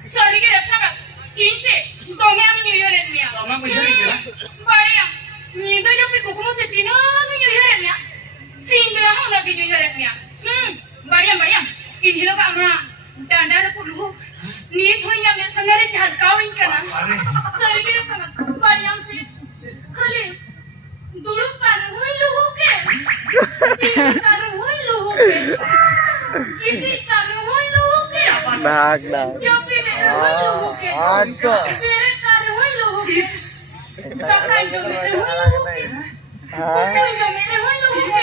Sorry ke rasa kak, inse, dome am New Year en mia. Tama mo yun ya. Bariya, nido jo pi kukumo te tino New Year en mia. Singla ho lagi New Year en mia. Bariya, inhilo ka amna danda ra pulu. Ni thoinya me sanare झलकावin kana. Sorry ke rasa kak, bariya se khale dulu kan hoi luhu ke. Kan hoi luhu ke. Kiti kan hoi luhu ke. Dah, dah. Jopi me hoi luhu ke. Ada. Mere kan hoi luhu ke. Takan jo mere hoi luhu ke. Hah? Usai jo mere hoi luhu ke.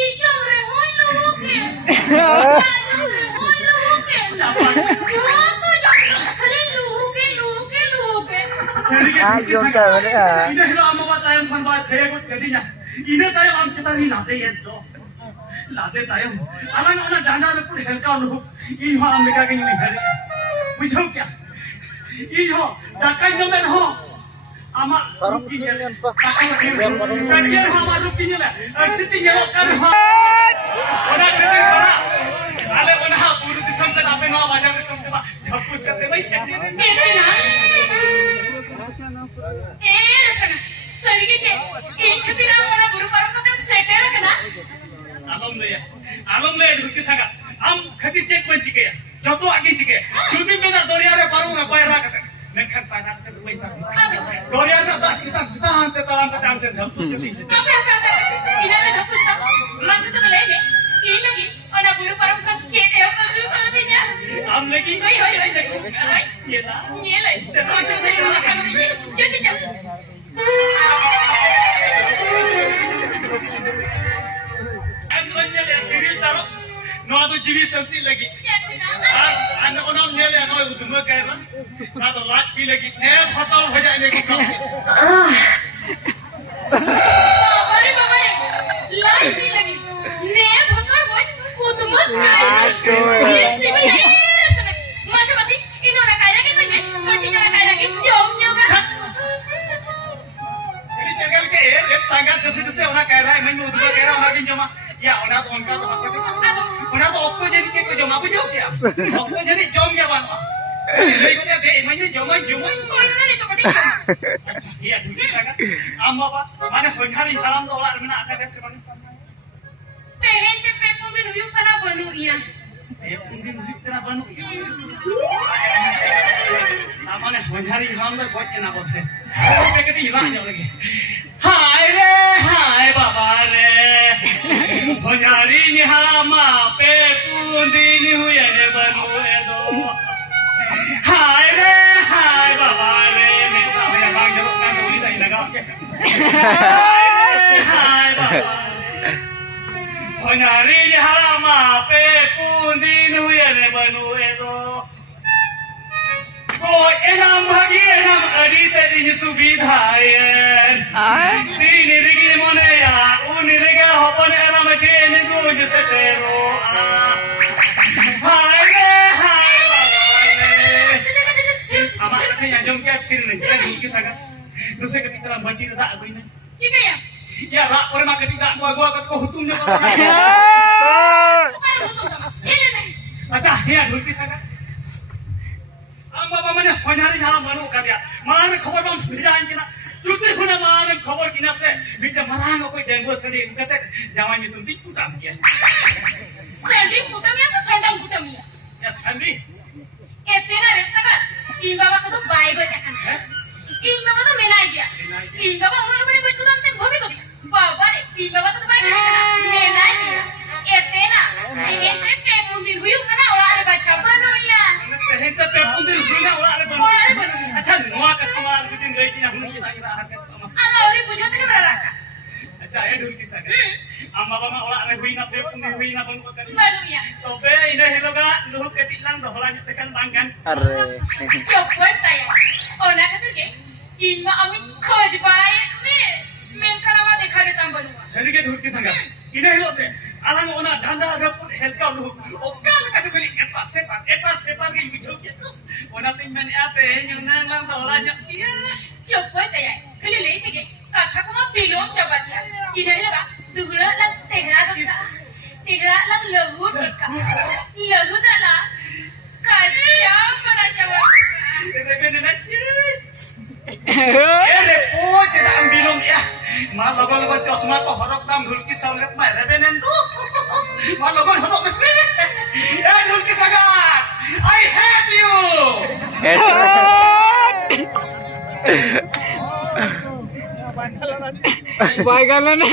Ijo re hoi luhu ke. Ijo re hoi luhu ke. Joto jo khale luhu ke. Ah, yung tayo na ah. Ina hilo amo ba tayong panbay kaya ko jadi niya. Ina tayo ang kita ni late yento. Late tayo. Alang ona dana na puri helka no. Iho am meka kini hari. Bujo kya? Iho dakai no men ho. Ama Parang yan pa. Kaya ho ama ruki niya. Siti niya kan ho. Ona chete kara. Ale ona ha puru disam ka ape no wajar disam ka. Hapus ka te mai seti. Alam le ढुकी सगा हम खती check में चिके जतो आगे चिके जुदी मेरा दरिया रे पारू ना पैरा कते नेखन पाना ते दुई ता दरिया ना दा चिता चिता हांते तलाम का काम ते धपु से दी ina na hapus ta masih tu lagi ini lagi ona guru parang kan cete ho kan tu dia हम लगी hoi ये ला ni lai masih saya makan ni jom हम बन्ने ले तिरी तारो नो तो जीवी सकती लगी अन ओनम ने ले नो उदम के ना तो लाट भी लगी ने फतल हो जाए ले को बाबा रे लाइट भी लगी ने भकर हो तुम masih ini orang kaya lagi kan masih orang kaya lagi jom ini जंगल के एक संगत किसी ओना कह रहा है मैं उदम कह रहा हूं कि जमा या ओना तो उनका तो पता नहीं ओना तो ओक्को जनी के जमा बुझो क्या ओक्को जनी जम या बनवा ले को दे मैं जमा ini tuh kau अच्छा ये ढुकी सगा आम बाबा माने होखारी हराम तो ओला मेना आका दे से माने pengen pepeng bin huyuk kana banu iya ये पुंदी नुलिक तेरा बनु ना माने होखारी हराम में बहुत ना बोलते पे के हिला ने लगे हाय बाबा रे होखारी नि हराम पे पुंदी नि हुए ने बनु ए दो हाय बाबा रे मैं सामने भाग जब का डोली नहीं लगा के हाय बाबा होनारी हरामा पे पुंदी नुये ने बनु ए दो को एनाम भागी एनाम अडी तेरी सुविधायन तीन रिगी मने या उन रिगे होपन एनाम टेन गुज से तेरो ama katanya yang jom captain nih yang mungkin sangat dosa ketika dalam bandi tidak aku ini cika ya ya rak orang makan tidak gua kat kau hutumnya Acha ya dulu sangat am baba mana honari nyala manu karya mana खबर बम भेजाएं कि ना जुते होने मारे खबर कि ना से बिटा मरांग कोई डेंगू से दी कहते जवान ये तुम टिक काम किया sending putamnya so sendang putamnya ya sandi etena रे sangat in baba ko to bai go jakan in baba to menai dia in baba umur ko boy tudam te bhobi ko baba re in baba ko to bai menai dia etena ini te pundir huyu kana ora baca banu ya Henta pepundin hina ora banu acha nuwa ka samal bitin gei kina hunu kita ira hakat ala ori bujho te beraka acha ya dul kisa am baba ma ora huina pepundin huina banu ko kan banu ya tobe ina hiloga luhuk ketik lang dohla nyetekan bangkan Are. coba tanya ona khatir ke in ma ami khoj bai me men kana ma dekha ge tam banu sari ke dul kisa ina hilo se alang ona danda raput helka luhuk okal ka kali epa separ ge bicho ke ona tin men ape nyang nang lang dohla nyak iya coba tanya kali le ke kata ko ma bilom coba dia ina hila Dura lang tehra ka. Tehra lang lahut ka. Lahut ala. Kaca para cawa. repot tidak ambilum ya. Mal logon cosma ko horok dam dhulki samlet mai rebenen tu. Mal logon horok besi. Dhulki sagat. I hate you. Baikkan lah nih.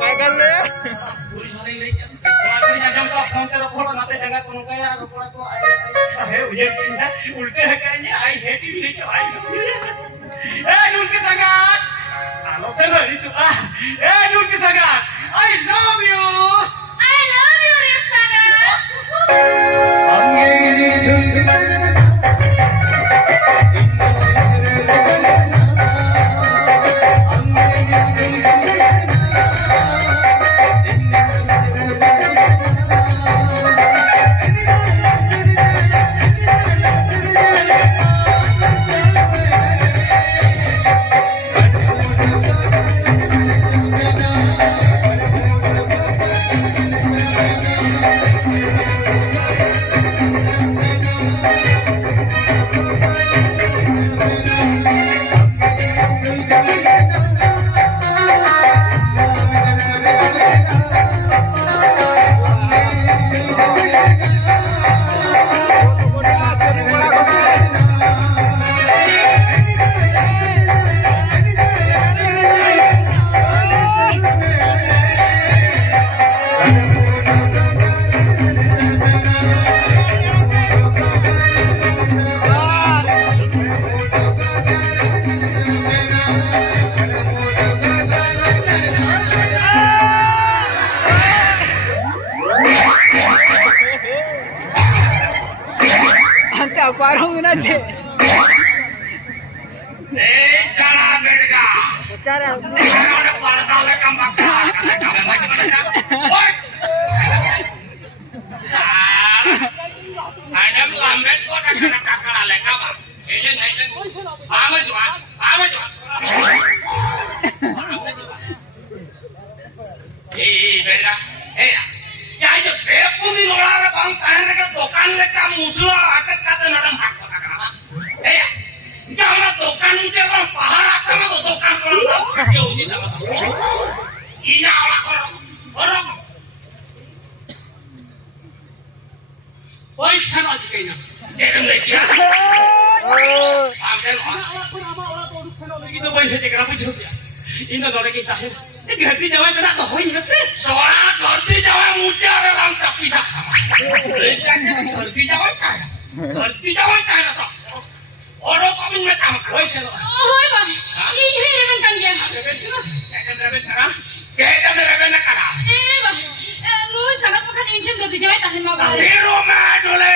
Baikkan lah ya. उल्टे है कहेंगे I hate you लेके आई ए नूर की संगात आलो से नहीं सुना ए नूर की संगात I love you I love you, Rifsana. अंगे नी नूर की संगात parang na je. Cara bedga. Cara. Cara parda le kam bakta. Kata macam mana? Oi. Sar. Ada lambat ko na kana kakala le ka ba. Ejen. Ama jwa. Bedga. Ya itu puni lorar bang kahar ka dukan le ka muslo akat kata nadam hak ka kana. Jangan dukan muje bang pahara kana dukan koran dal chake uni dama. Iya orang. Oi chana chikena. Dekam le kiya. Amse itu पैसे चेकरा पूछो क्या इन लड़के की ताहे घरती जावे तना तो होई न से सोरा घरती जावे मुझे अरे लाम टपीसा घरती जावे काय ना तो औरों को भी मैं काम होई चलो Hoy ba. Ini remen kan dia. क्या रेबे ना करा Eh ba. Mu sangat pekan injam gak dijawab tahan mau ba. तेरो मैं डोले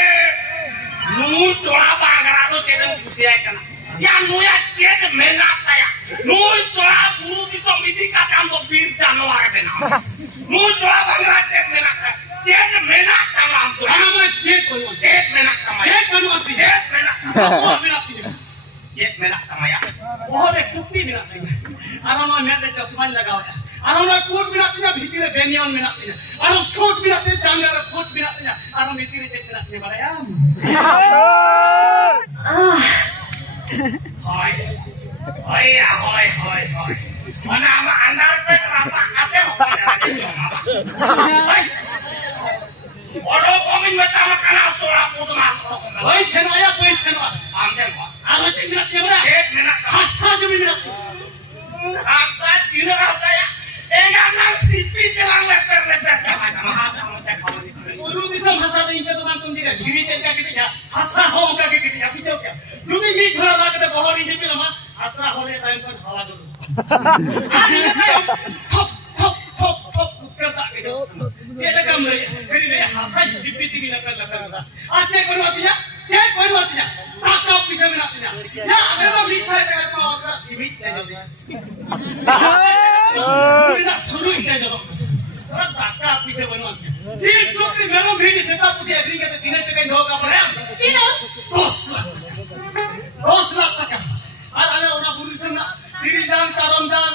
नू चोड़ा बागरा तो तेरे पूछे करना या नू या चेत में नाता या नू चोड़ा गुरु की तो मिट्टी का काम तो पीर जानवर बना नू चोड़ा बागरा चेत में नाता चेत में नाता नाम तो हम चेत में नाता चेत में नाता माया बहुत एक टुप्पी में नाता अरोनो मेरे चश्मा लगाओ अरोनो कोट में नाता भीतर बेनियन में नाता अरो सूट में नाता जांगर कोट में नाता अरो भीतर चेत में नाता बराया Hoi. Mana ama andar pe kerapa kate Odo komin mata makana sora putu masro komel. Hoi cheno ya koi cheno. Amsen ko. Aro te minat ke bra. Ek minat. Hassa jumi minat. Hassa kino rata ya. Enga nang sipi telang leper ka mata hassa mata kawani. Uru disam hassa de inke to man tum dire dhiri te ka kiti ya. Hassa ho ka kiti ya picho kya. Dudi mi thora lagate bahor inde pilama atra hole time kon hawa dulu. Top Uttar tak ke. Cela kamle. Kali le hassa sipi ti bila ka lagata. Arte banwatiya. Cek banwatiya. Taka pisa minatiya. Ya agama miksa ka to agra simit te jodi. शुरू ही नहीं जरूर थोड़ा टाका पीछे बनवा सिर्फ चोकरी मेरे भी नहीं चलता पूछे एग्री के दिन पे कहीं होगा पर हम 10 लाख तक और अरे उन्हें पूरी सुनना Diri jang, tarom jang,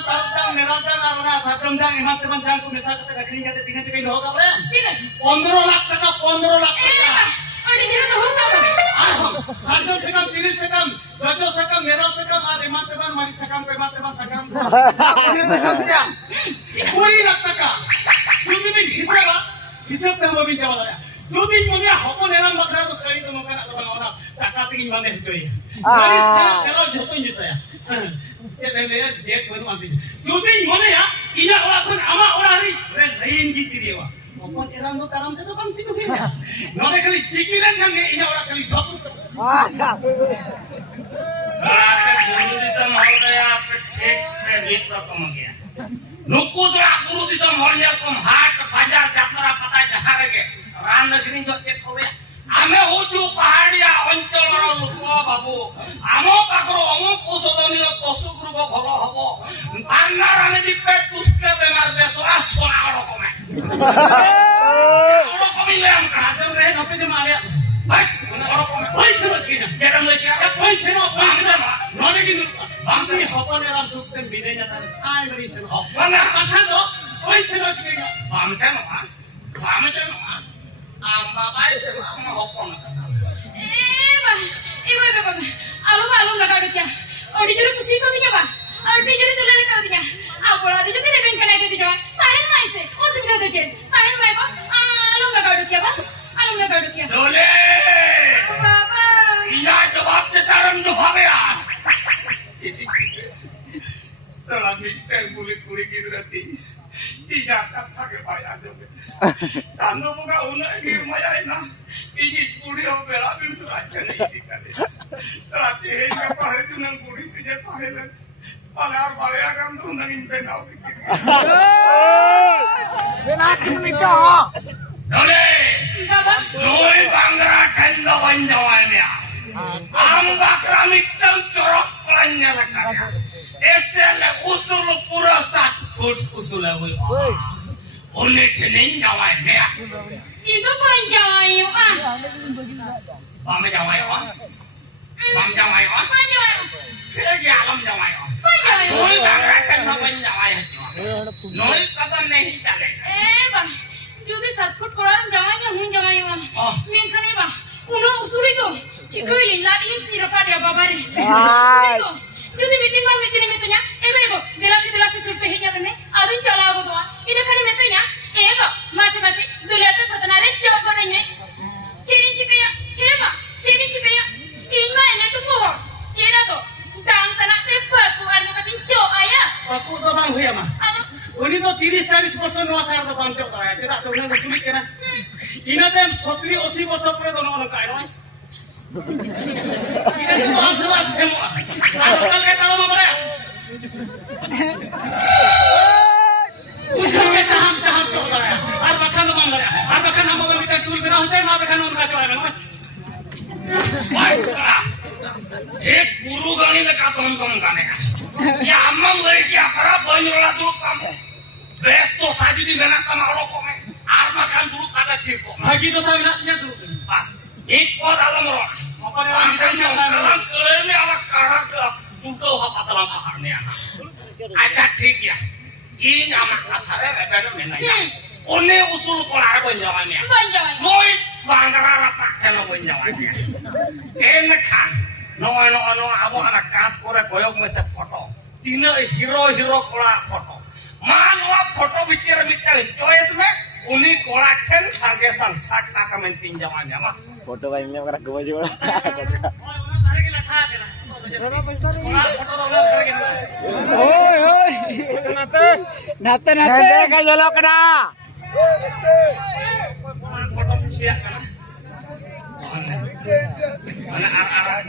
merah jang, arna satam jang, emat teman jang ku misal kata kacling kata tinggal tiga doh ka bayang. Tidak. 15 lakh taka, 15 lakh Eh, taka. ada diri tuh huruf apa? Aham, satam sekam, 30 sekam, 12 sekam, merah sekam, ar emat teman, mari sekam, emat teman sekam. 20 lakh taka. Jadi bin hisab dah babin jawab ada. Dudin punya hopon elang bakra tu sekali tu makan atau orang taka tingin mana itu ya. Jadi sekarang kalau jatuh juta ya. Jadi dia jet baru ambil. Dudin mana ya? Ina orang pun ama orang ni lain gitu dia. Hopon elang tu karam tu bang situ ya. Nolak kali cikiran yang ina orang kali dapur. Masa. guru di samholnya petik pebit rokam gya. Nuku dra guru di samholnya kom hat bajar jatra pata jahar ge. Ran negeri joket kole. Ame huju pahadiya অঞ্চল লোক বাবু আমো পাকর অমুক ঔষধনি পশু group ভালো হব কান্না রানে দিপে তুস্কে বেমার বেসরা সোনা রকমে রকমিলে আম Kadang reh nopi tu malia. ভাই রকমে Oi surat kina. যেটা লইছি Ya oi surat, oi Bangsa, surat. Pak. Nolak gitu. Bangsa hopon elang sukten bidenya tadi. Ay beri surat. mana Makan tu, oi surat kina. Bamsa no amba bai se ma hopon Ibu, alum lagi ada kya? Odi juru pusi kau tiga bah? Odi juru tu lagi kau tiga? Aku lagi jadi rebeng kena kau tiga. Tahan mai se, usik dah tu jen. Tahan mai bah? Alum lagi ada kya bah? Alum lagi ada kya? dole Baba. ina jawab tetaram do bhabe a salah mite kulit gitu nanti iya kata ke bayar dobe tando buka una ini lumayan nah ini kulit orang berabin seraja nih kali terati hingga pahit itu nang kulit itu jadi pahilan palar agam tuh nangin penau Benakin kita. dole Baba. Noi banggra kanda wanjawanya. Ambakra mitang corok pelanya lekatnya. Esele usul pura sakut usul lewe. Une jenin jawanya. Itu panjang ah. Pame jawanya. Pam jawanya. Panjang. Segi alam jawanya. Panjang. Noi banggra kanda wanjawanya. Noi kata nehi chale. Bah. Jadi satput koran jangannya hun jangannya. Oh. Min kane bah. Uno usuri to. Cikau yang lari ini sirapa dia babari. Usuri to. Jadi bitin metanya. Ebo delasi surveinya kene. Adun cala aku tuh. Ini kane metanya. Ebo masih dilihat ketenare coba nanya. Ciri cikaya. Ebo ciri cikaya. Inna ini tuh pohon. Ciri to. Dang tanah tepat. Suaranya katin cok ayah. Aku tu bang huya mah. Aduh. Ini tu 30-40% nuasa ada bang cok lah. Cetak sebenarnya bersulit kena. Ina tem 70-80% pernah dono orang kaya orang. Ina semua hamsulah semua. Ada kal kata lama mereka. Ujar kita ham cok lah. Ada makan tu bang mereka. Ada makan nama bang kita tulis bina hotel. Ada makan orang kacau lah. Baiklah. Cek guru gani lekat teman-teman kane. Ya amam lagi kya para banyola dulu kamu. Besto saja di benak sama rokoknya. Armakan dulu kata cirko. Bagi tu saya naknya tu. Pas. Iko dalam roh. Apa dia orang Angkat ditanya yang dalam keleni ala karak ke untuk apa dalam paharnya. Aja ঠিক ya. Ini amak katare rebel menanya. One usul kolar banyawannya. Panjang. Moi bangara rapak channel banyawannya. Enakan. No abo anak kat kore koyok mese foto. Tina hero kola foto. Manwa foto bicara choice me uni kola ten sange sak taka men pinjamannya mah. Foto kayaknya kena gue juga. Hari kita tak kena. Foto orang hari kita. Oi. Nate. Nate kayak lo kena. Foto siap kana. Mana arah.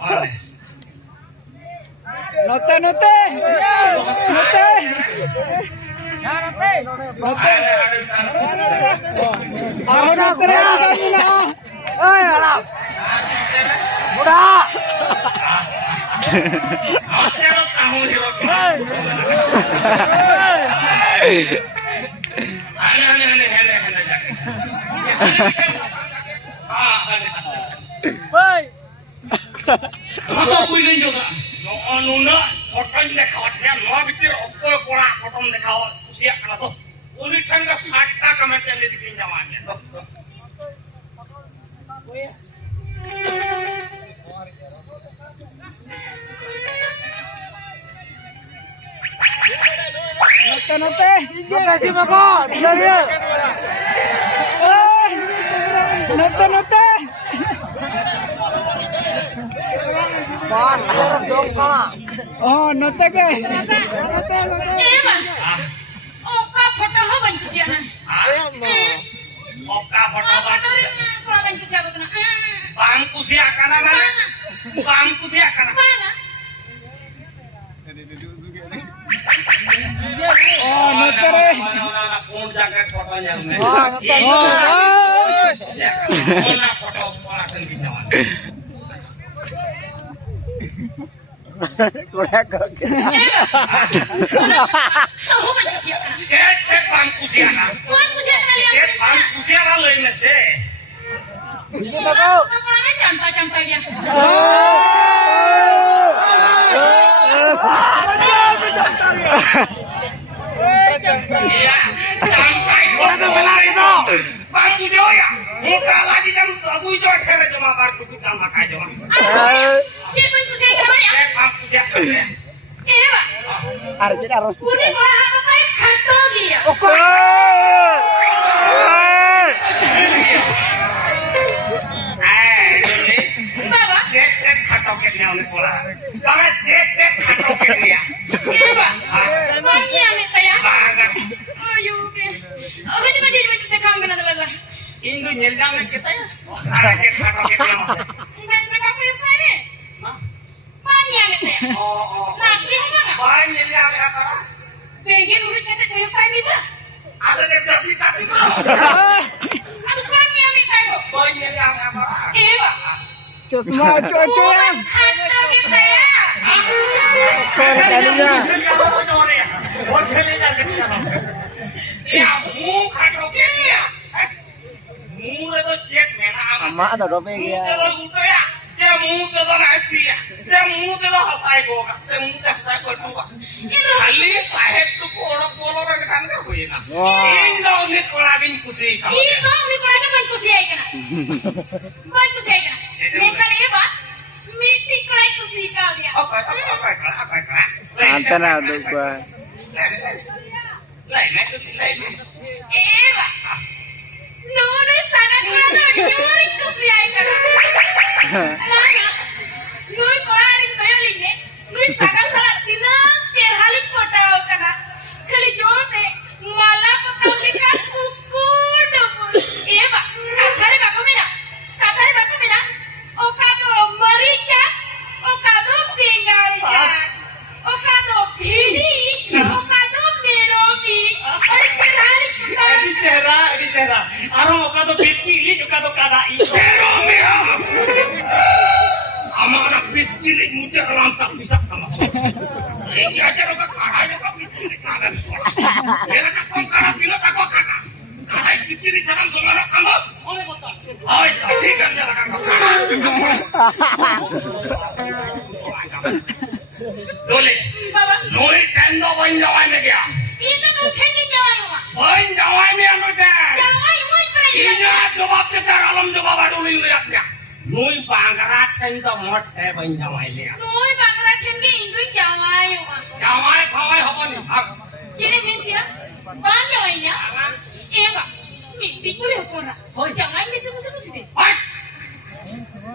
Aneh. Note. Aku nak teriak lagi nak. Alam. Udah. Aku tahu hero. Aneh. Woi. Apa kuilin juga? No नुना photo देखावत में no भीतर ओको कोड़ा photo देखावत कुसिया कना तो उनी ठंग 60 टाका में तेल दिकिन जमा में Note si Mako, dia. Note. Oh, note ke? Ewa. Oka foto ho ban kusia na. ओका photo Foto ban kusia ko na. बाम कुसिया कना माने बाम कुसिया कना Bana. Oh, note re. Phone जाके फोटो जाऊ में Oh, note. ओना फोटो कोड़ा ठंडी जमा Kurang kok. Ewa. To ho ban kusia na. के बाम कुसिया ना Ban kusia na के lihat. बाम कुसिया रा लई में से Si Mako. Kepala में campa dia. Iya, sampai foto belar itu. Bang Ujo ya, muka lagi kan Abu Ujo kere cuma kartu kita makai cuma. Cik ban kusia ka ya. Bang Ujo. Ewa. Arjun harus. Kuni bola apa pai khato dia. Baba. Cek khato ke dia unik bola. Banget cek khato ke dia. Ewa. Mani ame taya. Banget. Ayo ke. Oh, jadi dia kam bena bela. Indo nyelam kita ya. Ada cek khato ke dia mas. Bes mereka punya pane. Mani ame taya. Oh. Nasi apa enggak? Bahan nyelam apa? Pengen urut kata punya pane ba? Ada cek tapi tapi kok. Aduh mani ame taya. Bahan nyelam apa? Ewa. Cuma cuaca yang. Khato kita ya. Kalinya. और खेलेगा कितना Ya, muka khato ke dia. Muka itu cek mena apa? Mak ada dope Muka ya. itu udah ya. Saya muka itu nasi ya. Saya muka itu hasai goga. Saya muka hasai berdua. Kali saya itu polok-polok kan nggak boleh nah. Ini dah unik lagi kusi kamu. Ini kau ni kurang ban kusia ikana. Ban kusia ikana. Mereka ewa. Miti kurang kusia kau dia. Apa? Antara untuk gua. Lain. Ewa. Nuru sangat kurang nyuri kusia ikana. Nana. Nui kurang kaya line. Nui sangat sangat tinang cerhalik potau kana. Kali jote malah potau dekat kukur dapur. Ewa. Kathare bako mera. Okado marica. Okado pingalija. Okado bhindi. Okado merogi. Are cerhalik potau. एडी चेहरा आरो ओका तो बिकी ली ओका तो कादा ई Amana picilik muda lantak bisa sama. Ini aja lo kakak kau picilik kagak sekolah. Dia kakak kakak kilo kakak kakak. Kakak picilik jangan semarang kamu. Oh, tadi kan dia kakak kakak. Dole, Baba. Nuri tendo boin jawai me dia. Itu kau kendi jalan rumah. Boin jawai me anu deh. Jalan muy keren. Iya, jawab kita alam jawab aduh lihatnya. Nui bangara tendo mot boin jawai dia. Nui bangara tinggi itu jalan rumah. Jawai kawai apa nih? Jadi mintia. Bang jalannya. Ewa. Mimpi kuliah pura. Jangan musuh-musuh deh. Hai.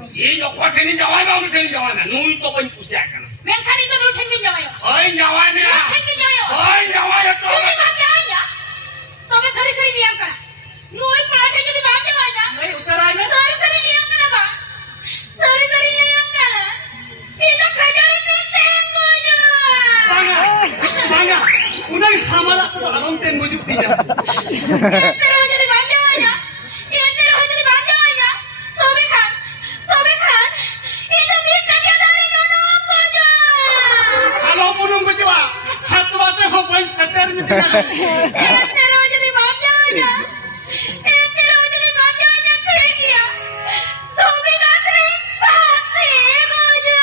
Ini kau teni jawai mau teni jawai na. Nui to boin kusiakan. Mereka itu dulu tinggi jalan. Boin jawai ni lah. Tinggi jalan. Boin jawai itu. Jadi bang jalannya. Tapi sari-sari diam kan. Nui pernah jadi bang jalannya. नहीं उतर आए में Sari-sari diam kan bang. Sari-sari diam kan. Itu kerjaan tenggo aja. बांगा उन्हें हमारा तो आराम से मुझे दिया Terus jadi bang jalannya. Terus jadi bang jalannya. Tobi kan. Itu bisa dia dari Yono aja. kalau punya मुझे हाथ बातें हो कोई सटर में दिया Terus jadi bang jalannya. Terus jadi bang jalannya keren dia. Tobi kan sering pasti aja.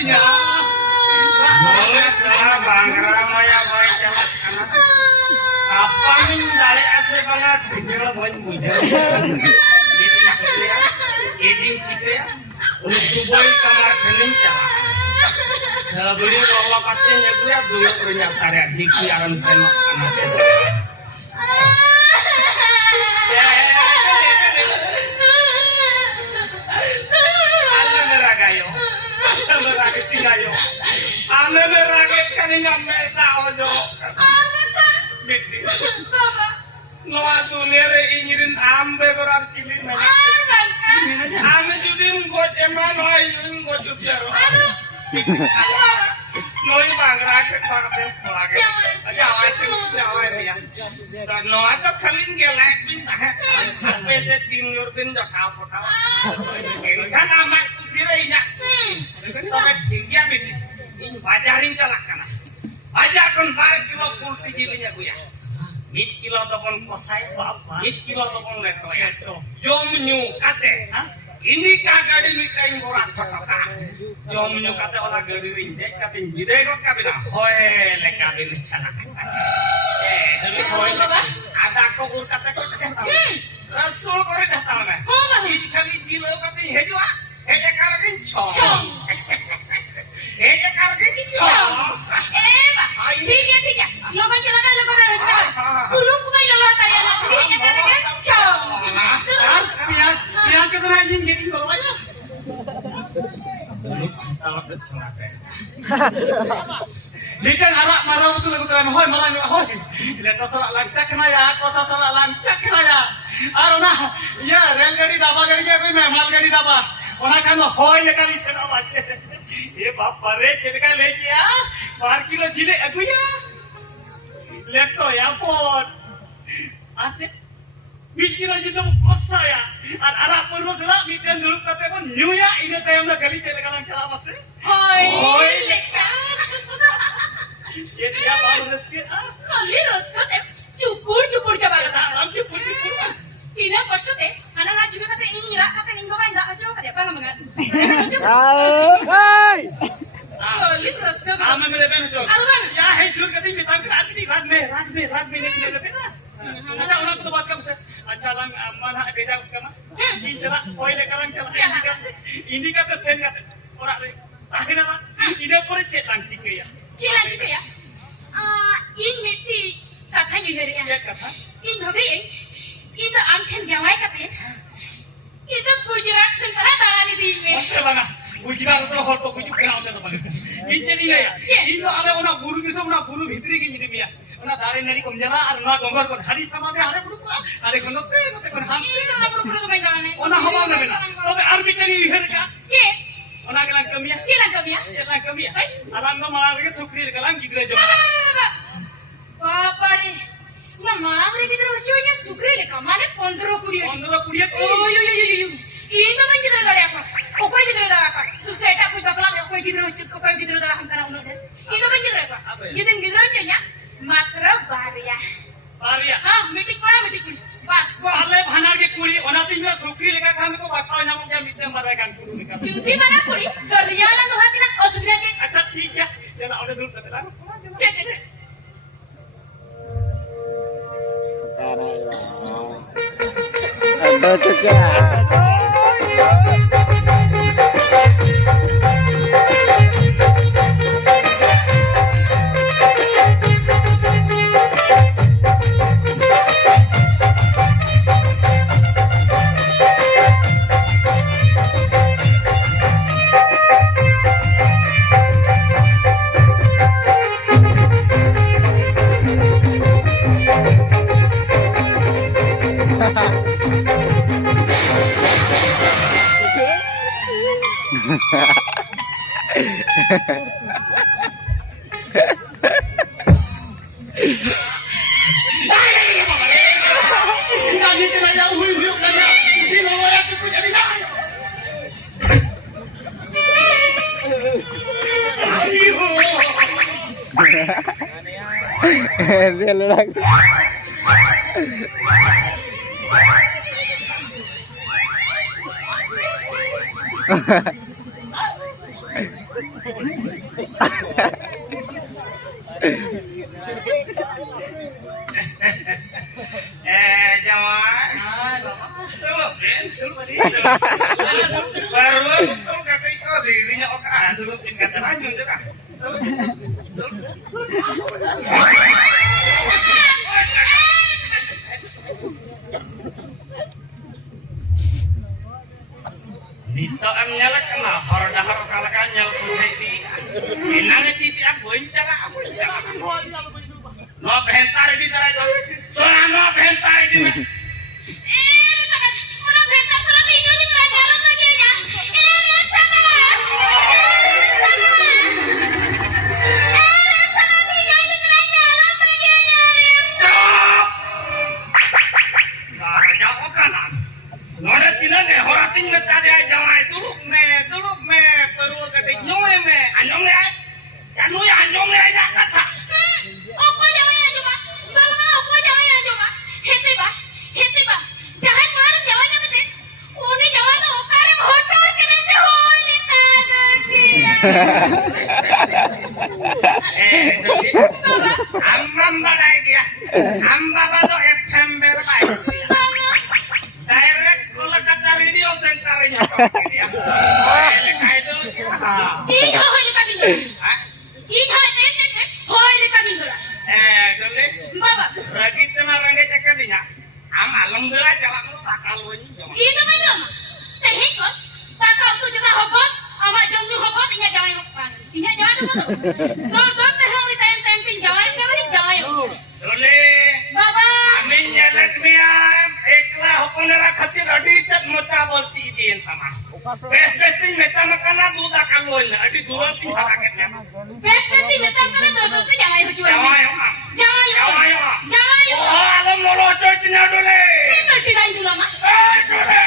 isinya. Bang Ramaya baik jalan anak. Apa nih dari ase banget? Kita buat bujan. Ini kita ya. Untuk boy kamar kening cah. Sebelum Allah katanya gue dulu ternyata ada diki aran sama anaknya. Allah meragayo. Meragit tinggayo. Ane meragit kaninga meta ojo. No atu nere ingirin ambe korar kili mena. Ame judin got eman hoy got judero. Noi bang raket pakai sekolah ke. Jawab ya. Dan no ada kaling gelak bintang. Sampai setinggur bin jakau potau. Kan amat sirainya. Tapi tinggi abis. Ini bajarin celak kana. Bajarkan 4 kilo pulti jilinya gue ya. 1 kilo topon kosai, 1 kilo topon leto ya. Jomnyu kate. Ini kagak dimintain borak cotoka. Jomnyu kate olah gede windek kate bide kok kabina. Hoi lekabin celak. Demi hoi. Ada kogur kate kok Rasul kore dah tahu mah. Ini kali kilo kate hejua. Heja karagin chong. Heja karagin chong. Pak, ठीक है लोगों चला का लोगों रहता सुलूक भाई लोग तारे लोग ठीक है करके चौ Pian kita rajin jadi bawa ya. Lihat arak marah betul aku terang hoi marah hoi. Lihat salah lancak kena ya, kosa salah lancak kena ya. Aruna, ya rel gadi daba gadi ke koi mal gadi daba. Ona kan hoi le kali sena bache. Ye bapak re cerita leci ya. 4 kilo jile aku ya. Lihat to ya pon. Asik. 1 kilo jile kosa ya. Arak perlu salah mikirin dulu kata kon new ya. Ini tayang dah kali cerita kalang cara masih. hoi leka Jadi apa rezeki ah? kali rosto te cukur coba kata Ambil putih putih. Ina kosto te anak nak juga kata ini rak kata ini bawa indah aja kata apa nggak Hai. kali rosto Ame mere ben jo. Alwan. Ya hai sur kati bitang rat ni rag me ne kene kene na. Acha una ko baat kam se. Acha lang mana beda kama. In chala koi le karang chala ini kata sen kata. Ora le. Akhirnya lah. Ide pore cek lang cike ya. cilan juga ya in miti kata juga ya Cek kata. in hobi itu angkat jawai kata itu Gujarat sentara tangan di me Oke banga. Gujarat to hot to gujuk kena udah banga. In jadi ya. Ini ada ona guru bisa ona guru bhitri ki jadi ya. Ona dare nari komjara ar ona gongor kon hari sama be hare budu hare kon te kon ham. itu nggak perlu perlu main tangan Ona haba na bena. Tobe ar bichari wiher ka. cek Ona kelang kami ya. cilan kami ya Kelang kami ya. Alam no malang ke sukri kelang gidra jom. Bapak nih, nah malam ini kita lucunya sukri le kamane 15 20 Ondro kuliah ti. oh yo ini kan kita dari apa kok kita dari apa tuh saya tak kuy bapelang kok kita lucu kok kita dari ham kana udah itu kan kita apa kita kita lucunya matra baria Paria. meeting bas Ale bhanar ke kuri ona ti me sukri leka khan ko bachoi na mujhe mitte marai kan kuru nika. cuti mana kuri kerjaan tuh hati nak असुविधा cek Acha ठीक है. Jana order dulu kata lang. cek Ada juga. Lagi kena jauh hidup kena. Di bawah yang tu jadi jangan. Dia lagi. Jawai. Coba, Ben. Baru betul kata itu dirinya oka. Dulu kata lanjut juga. Dito ang nyala ka na, haro kalakan nyala suhay di. Inangit titi ako, injala ako. No bentare di taray to. Sona no bentare di me. Sangat, orang bentar salah video di kerajaan lagi ya. Raja okanan. Noda tinan ne horatin me tadi ay jawai duluk me peru kete nyoe me anyong le ay. Kanu ya anyong le ay kata. Apa jawanya coba? Bang, apa jawanya coba? Happy ba? Jangan marah jawanya betul. Uni jawa tuh okarem hotor kena holy Amram badai dia. Amba bado FM berbai. Direct Kolkata Radio Center-nya dia. Itu. Iya, holy pagi dulu. Iya, holy pagi dulu. Dole. Baba, Ragi temarang dia cekadinya. Amalem dela jalan lu takal wenyi. itu mana? Teh hekot, takal tu juga hobot, awak jombi hobot, ingat jalan hobot. Ingat jalan tu betul. Dor teh hari time jalan, kami jalan. Dole. Baba, Amin nyalet mia ekla hoponera khatir adi tat mocha bolti din tama. Bes tin meta makana duda kalon adi duran tin haraketnya. fresh nanti betul kan dor tu jalan hujur. Jawa yo. Oh alam lolo coy tina dole. Ini berarti dah itu lama. Dole.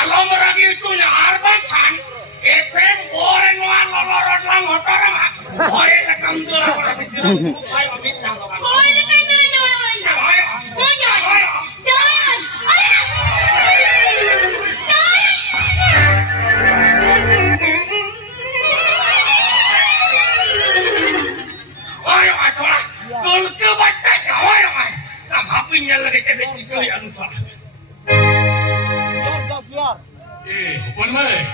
Alam ragi itu nya arban kan. Efem orang luar lolo rodlang motor mah. Ore lekam dura ora bicara buku pai amit nang lo. Holy kan tu jalan lain. Jawa yo. Jalan. Ayo asola. Dul ke baca Jawa yo ai. Tam hapinya lagi cedek cikui anu. Biar. Pun mai.